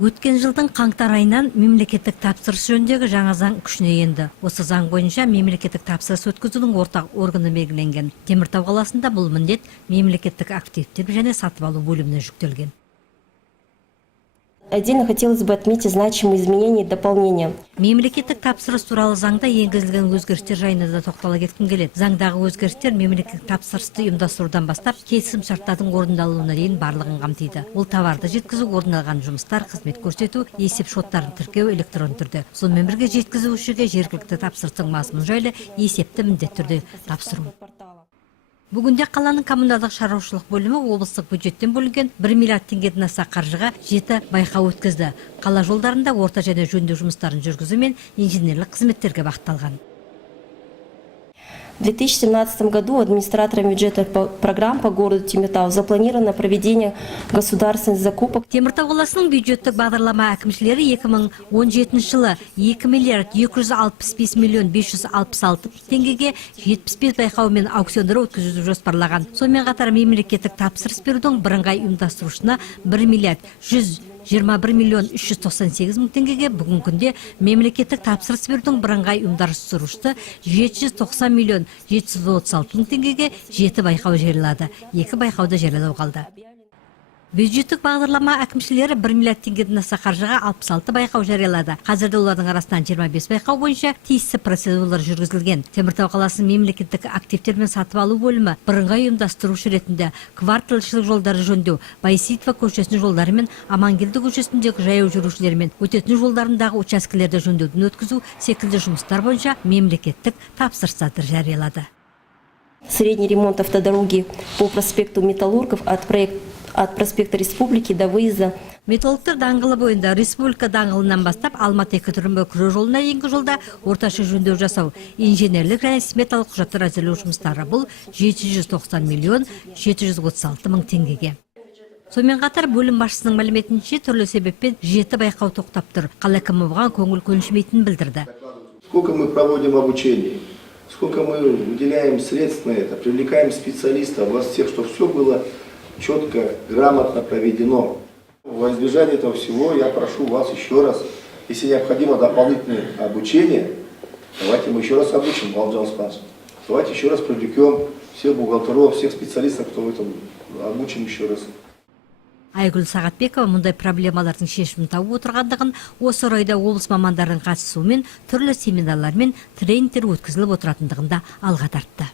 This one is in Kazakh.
Өткен жылдың қаңтар айынан мемлекеттік тапсырыс жөніндегі жаңа заң күшіне енді. Осы заң бойынша мемлекеттік тапсырыс өткізудің ортақ органы белгіленген. Теміртау қаласында бұл міндет мемлекеттік активтер және сатып алу бөліміне жүктелген. Отдельно хотелось бы отметить значимые изменения и дополнения. Мемлекеттік тапсырыс туралы заңда енгізілген өзгерістер жайына да тоқтала кеткім келеді. Заңдағы өзгерістер мемлекеттік тапсырысты ұйымдастырудан бастап келісім шарттардың орындалуына дейін барлығын қамтиды. Ол товарды жеткізу, орындалған жұмыстар, қызмет көрсету, есеп шоттарын тіркеу электронды түрде. Сонымен бірге жеткізушіге жергілікті тапсырыстың мазмұны жайлы есепті міндетті түрде тапсыру. Бүгінде қаланың коммуналдық шаруашылық бөлімі облыстық бюджеттен бөлінген 1 миллиард теңгеден аса қаржыға 7 байқау өткізді. Қала жолдарында орта және жөндеу жұмыстарын жүргізу мен инженерлік қызметтерге бағытталған. В 2017 году администраторами бюджетных программ по городу Темиртау запланировано проведение государственных закупок. Теміртау қаласының бюджеттік бағдарлама әкімшілері 2017 жылы 2 миллиард 265 миллион 566 теңгеге 75 байқау мен аукциондар өткізуді жоспарлаған. Сонымен қатар мемлекеттік тапсырыс берудің бірыңғай ұйымдастырушысына 1 миллиард 121 миллион 398 мың теңгеге, бүгінгі күнде мемлекеттік тапсырыс берудің бірыңғай ұйымдастырушысы 790 миллион 736 мың теңгеге 7 байқау жариялады. 2 байқауда жариялау қалды. Бюджеттік бағдарлама әкімшілері 1 миллиард теңгеден аса қаржыға 66 байқау жариялады. Қазірде олардың арасынан 25 байқау бойынша тиісті процедуралар жүргізілген. Теміртау қаласының мемлекеттік активтермен сатып алу бөлімі бірыңғай ұйымдастырушы ретінде кварталшылық жолдары жөндеу, Байсейітова көшесінің жолдары мен Амангелді көшесіндегі жаяу жүрушілер мен өтетін жолдарындағы учаскелерді жөндеуден өткізу секілді жұмыстар бойынша мемлекеттік тапсырыстар жариялады. Средний ремонт автодороги по проспекту Металлургов от проспекта Республики до выезда. Металлургтер даңғылы бойында Республика даңғылынан бастап Алматы-2 түрінбі күре жолына дейінгі жолда орташа жөндеу жасау, инженерлік және сметалық құжаттар әзірлеу жұмыстары. Бұл 790 миллион 736 мың теңгеге. Сонымен қатар бөлім басшысының мәліметінше түрлі себеппен 7 байқау тоқтап тұр. Қала әкімі бұған көңіл көншімейтінін білдірді. Сколько мы проводим обучение, сколько мы выделяем средств на это, привлекаем специалистов, вас всех, чтобы все было четко, грамотно проведено. Во избежание этого всего я прошу вас еще раз, если необходимо дополнительное обучение, давайте мы еще раз обучим, Владимир Спасович. Давайте еще раз привлекем всех бухгалтеров, всех специалистов, кто в этом обучим еще раз. Айгүл Сағатбекова мұндай проблемалардың шешімін тауып отырғандығын, осы орайда облыс мамандарының қатысуымен түрлі семинарлар мен тренингтер өткізіліп отыратындығын да алға тартты.